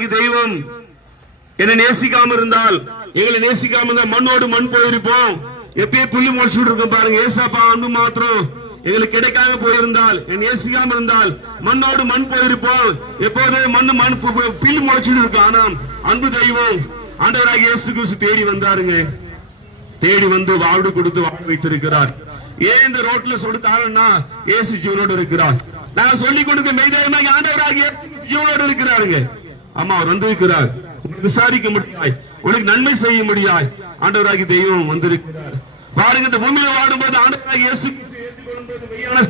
ஆண்டவராகி தெய்வம் என்னை நேசிக்காம இருந்தால், எங்களை நேசிக்காம இருந்தால் மண்ணோடு மண் போயிருப்போம். எப்பயே புள்ளி முளைச்சுட்டு இருக்கோம் பாருங்க. ஏசாப்பா அன்பு மாத்திரம் எங்களுக்கு கிடைக்காம போயிருந்தால், என் நேசிக்காம இருந்தால் மண்ணோடு மண் போயிருப்போம். எப்போது மண் புள்ளி முளைச்சுட்டு இருக்கோம். ஆனா அன்பு தெய்வம் ஆண்டவராக இயேசு கிறிஸ்து தேடி வந்தாருங்க. தேடி வந்து வாழ்வு கொடுத்து வாழ வைத்திருக்கிறார். ஏன் இந்த ரோட்ல சொல்லிட்டாருன்னா இயேசு ஜீவனோடு இருக்கிறார். நான் சொல்லிக் கொடுக்க மெய்தேவமாக ஆண்டவராக இயேசு ஜீவனோடு இருக்கிறாருங்க. ஆமா, அவர் வந்திருக்கிறார். விசாரிக்க முடியாய், உனக்கு நன்மை செய்ய முடியாய் ஆண்டவராகி தெய்வம் வந்திருக்கிறார். பாருங்க, இந்த பூமியில வாடும்போது ஆண்டவராக இயேசு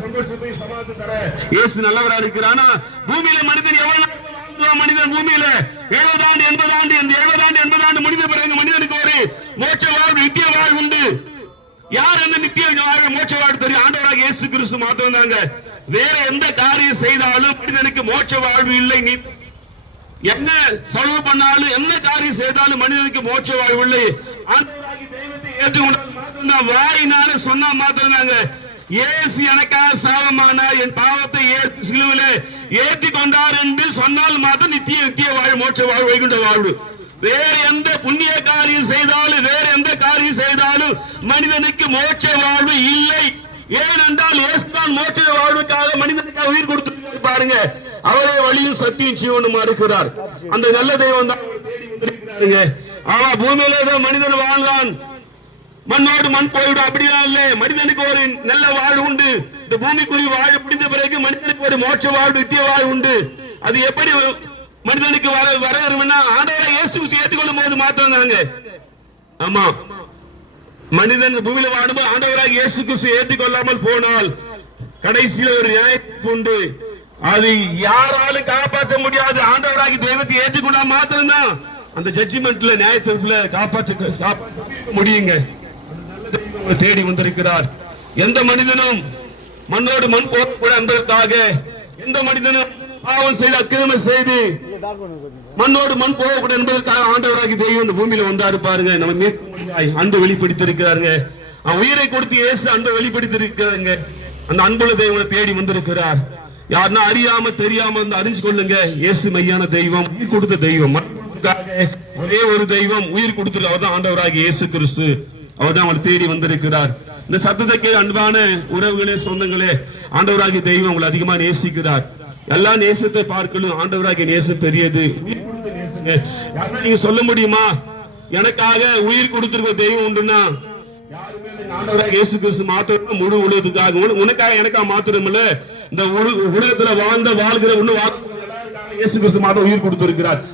சந்தோஷத்தை சமாதானம் தர இயேசு நல்லவரா இருக்கிறார். பூமியில மனிதன் எவ்வளவு மனிதன் பூமியில 70 ஆண்டு 80 ஆண்டு 70 ஆண்டு முடிந்த பிறகு மனிதனுக்கு ஒரு மோட்ச வாழ்வு, நித்திய வாழ்வு உண்டு. யார் அந்த நித்திய வாழ்வு மோட்ச வாழ்வு தெரியும்? ஆண்டவராக இயேசு கிறிஸ்து மாத்திரம் தாங்க. வேற எந்த காரியம் செய்தாலும் மனிதனுக்கு மோட்ச வாழ்வு இல்லை. என்ன செலவு பண்ணாலும், என்ன காரியம் செய்தாலும் மனிதனுக்கு மோட்ச வாழ்வு இல்லை. ஆண்டவராகி தெய்வத்தை ஏற்றுக்கொண்டால் மாத்திரம், வாயினால சொன்னா மாத்திரம் தாங்க. இயேசு எனக்காக சாபமானார், என் பாவத்தை சிலுவையில ஏற்றிக்கொண்டார் என்று சொன்னால் மாத்திரம் நித்திய வாழ்வு, மோட்ச வாழ்வு, வைகுண்ட வாழ்வு. வேற எந்த புண்ணிய காரியம் செய்தாலும், வேற எந்த காரியம் செய்தாலும் மனிதனுக்கு மோட்ச வாழ்வு இல்லை. ஏனென்றால் இயேசுதான் மோட்ச வாழ்வுக்காக மனிதனுக்காக உயிர் கொடுத்து பாருங்க. அவரே வழியும் சத்தியும் ஜீவனுமா இருக்கிறார். அந்த நல்ல தெய்வம் தான் ஆனா பூமியில மனிதன் வாழ்ந்தான், மண்ணோடு மண் போய்விடும். அப்படிதான் இல்லை, மனிதனுக்கு ஒரு நல்ல வாழ்வு உண்டு. இந்த பூமிக்குரிய வாழ்வு முடிந்த பிறகு மனிதனுக்கு ஒரு மோட்ச வாழ்வு, நித்திய வாழ்வு உண்டு. அது எப்படி மனிதனுக்கு வர வரும்னா ஆண்டவரை இயேசு ஏற்றுக்கொள்ளும் போது மாத்திரம் தாங்க. ஆமா, மனிதன் பூமியில வாடும்போது ஆண்டவராக இயேசு கிறிஸ்து ஏற்றுக்கொள்ளாமல் போனால் கடைசியில் ஒரு நியாயம் உண்டு. அது யாராலும் காப்பாற்ற முடியாது. ஆண்டவராகி தெய்வத்தை ஏற்றுக்கொண்டா மாத்திரம்தான் அந்த ஜட்ஜ்மெண்ட்ல, நியாய தீர்ப்புல காப்பாற்ற முடியுங்க. தேடி வந்திருக்கிறார். எந்த மனிதனும் மண்ணோடு மண் போகக்கூட என்பதற்காக, எந்த மனிதனும் பாவம் செய்து அக்கிரமம் செய்து மண்ணோடு மண் போகக்கூட என்பதற்காக ஆண்டவராகி தெய்வம் இந்த பூமியில வந்தாரு பாருங்க. நம்ம அன்பு வெளிப்படுத்திருக்கிறாருங்க. உயிரை கொடுத்து இயேசு அன்பை வெளிப்படுத்திருக்கிறாருங்க. அந்த அன்புள்ள தெய்வத்தை தேடி வந்திருக்கிறார். யாருன்னா அறியாம தெரியாம வந்து அறிஞ்சு கொள்ளுங்க, இயேசு மையான தெய்வம், உயிர் கொடுத்த தெய்வம். ஒரே ஒரு தெய்வம் உயிர் கொடுத்து, அவர் தான் ஆண்டவராகி இயேசு கிறிஸ்து. அவர் தான் அவர் தேடி வந்திருக்கிறார். இந்த சத்தத்துக்கு அன்பான உறவுகளே, சொந்தங்களே, ஆண்டவராகி தெய்வம் உங்களை அதிகமா நேசிக்கிறார். எல்லா நேசத்தை பார்க்கணும், ஆண்டவராகி நேசம் பெரியது. நீங்க சொல்ல முடியுமா எனக்காக உயிர் கொடுத்திருக்க தெய்வம் உண்டுன்னா? ஆண்டவராக இயேசு கிறிஸ்து மாத்திரம் முழு உலகத்துக்காக, உனக்காக எனக்காக மாத்திரம் இல்ல, இந்த உலகத்துல வாழ்கிற இயேசு கிறிஸ்து மாத்திரம் உயிர் கொடுத்திருக்கிறார்.